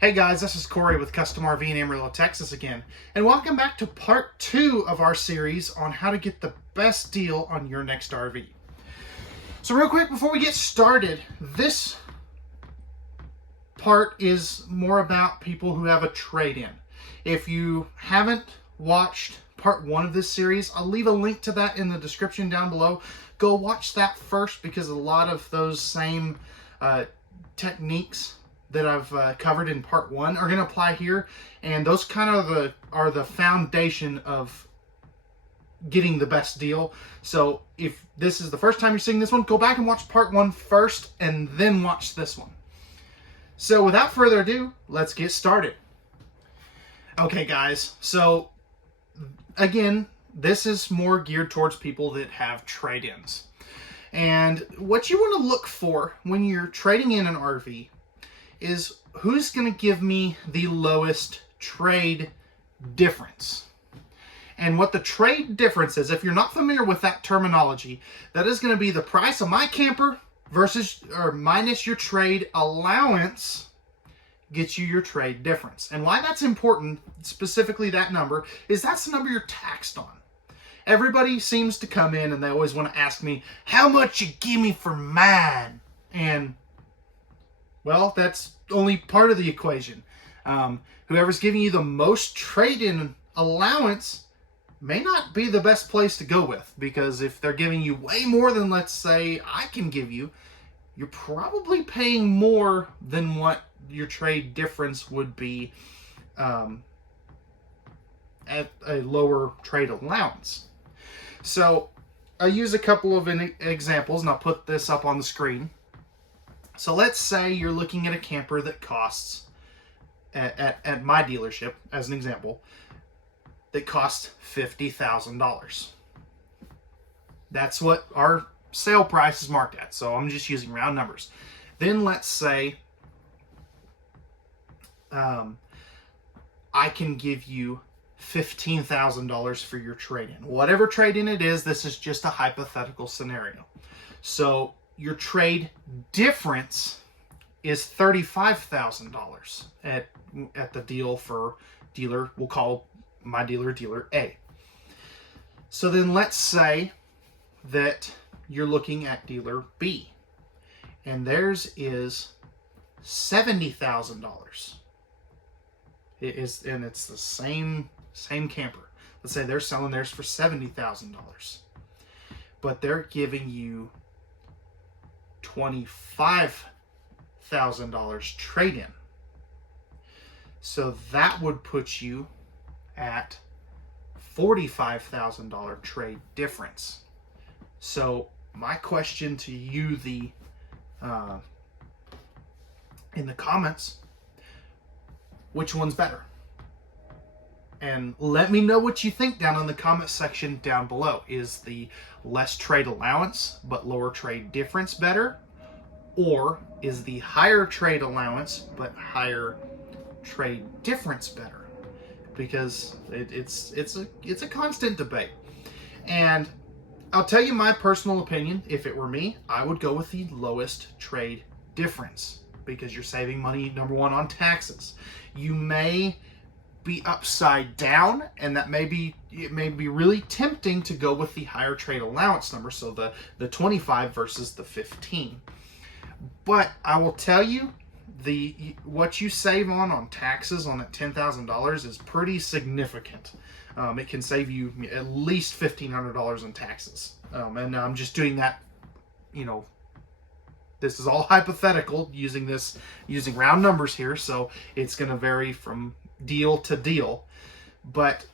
Hey guys, this is Corey with Custom RV in Amarillo, Texas again, and welcome back to part 2 of our series on how to get the best deal on your next RV. So real quick before we get started, this part is more about people who have a trade-in. If you haven't watched part 1 of this series, I'll leave a link to that in the description down below. Go watch that first because a lot of those same techniques that I've covered in part 1 are going to apply here, and those kind of are the foundation of getting the best deal. So if this is the first time you're seeing this one, go back and watch part 1 first and then watch this one. So without further ado, let's get started. Okay guys, so again, this is more geared towards people that have trade-ins. And what you want to look for when you're trading in an RV is who's going to give me the lowest trade difference. And what the trade difference is, if you're not familiar with that terminology, that is going to be the price of my camper versus or minus your trade allowance gets you your trade difference. And why that's important, specifically that number, is that's the number you're taxed on. Everybody seems to come in and they always want to ask me, how much you give me for mine? And well, that's only part of the equation. Whoever's giving you the most trade-in allowance may not be the best place to go with, because if they're giving you way more than, let's say, I can give you, you're probably paying more than what your trade difference would be at a lower trade allowance. So I'll use a couple of examples, and I'll put this up on the screen. So let's say you're looking at a camper that costs, at my dealership, as an example, that costs $50,000. That's what our sale price is marked at, so I'm just using round numbers. Then let's say I can give you $15,000 for your trade-in. Whatever trade-in it is, this is just a hypothetical scenario. So your trade difference is $35,000 at the deal for dealer, we'll call my dealer dealer A. So then let's say that you're looking at dealer B, and theirs is $70,000. And it's the same camper. Let's say they're selling theirs for $70,000, but they're giving you $25,000 trade-in. So that would put you at $45,000 trade difference. So my question to you, in the comments, which one's better? And let me know what you think down in the comment section down below. Is the less trade allowance but lower trade difference better? Or is the higher trade allowance but higher trade difference better? Because it's a constant debate. And I'll tell you my personal opinion. If it were me, I would go with the lowest trade difference, because you're saving money, number one, on taxes. You may be upside down, and it may be really tempting to go with the higher trade allowance number, so the 25 versus the 15. But I will tell you, what you save on taxes on that $10,000 is pretty significant. It can save you at least $1,500 in taxes, and I'm just doing that. This is all hypothetical, using round numbers here, so it's going to vary from deal to deal. But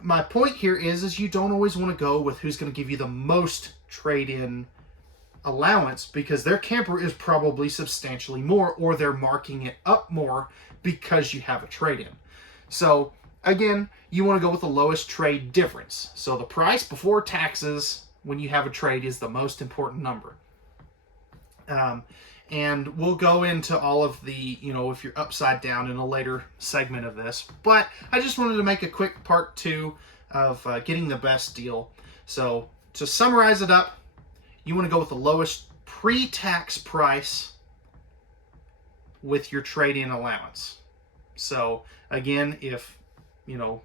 my point here is you don't always want to go with who's going to give you the most trade-in allowance, because their camper is probably substantially more, or they're marking it up more because you have a trade-in. So again, you want to go with the lowest trade difference. So the price before taxes when you have a trade is the most important number. And we'll go into all of the, if you're upside down in a later segment of this. But I just wanted to make a quick part 2 of getting the best deal. So to summarize it up, you want to go with the lowest pre-tax price with your trade-in allowance. So again, if your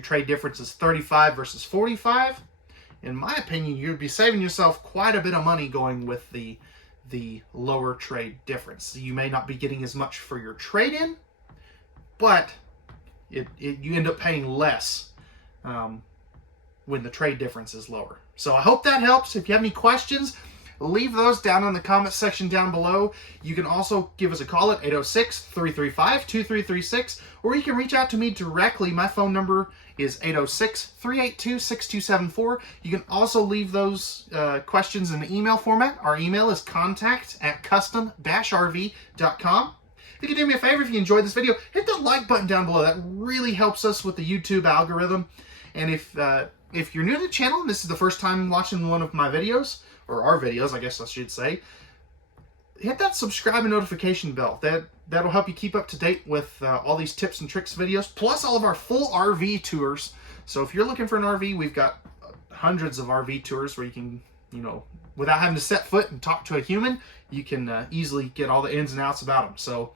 trade difference is 35 versus 45, in my opinion, you'd be saving yourself quite a bit of money going with the lower trade difference. You may not be getting as much for your trade-in, but you end up paying less when the trade difference is lower. So I hope that helps. If you have any questions, leave those down in the comment section down below. You can also give us a call at 806-335-2336, or you can reach out to me directly. My phone number is 806-382-6274. You can also leave those questions in the email format. Our email is contact@custom-rv.com. If you can do me a favor, if you enjoyed this video, hit that like button down below. That really helps us with the YouTube algorithm. And if you're new to the channel and this is the first time watching one of my videos, or our videos, I guess I should say, hit that subscribe and notification bell. That'll help you keep up to date with all these tips and tricks videos, plus all of our full RV tours. So if you're looking for an RV, we've got hundreds of RV tours where you can, without having to set foot and talk to a human, you can easily get all the ins and outs about them. So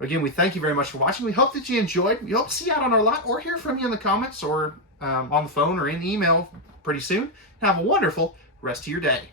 again, we thank you very much for watching. We hope that you enjoyed. We hope to see you out on our lot or hear from you in the comments or on the phone or in email pretty soon. Have a wonderful rest of your day.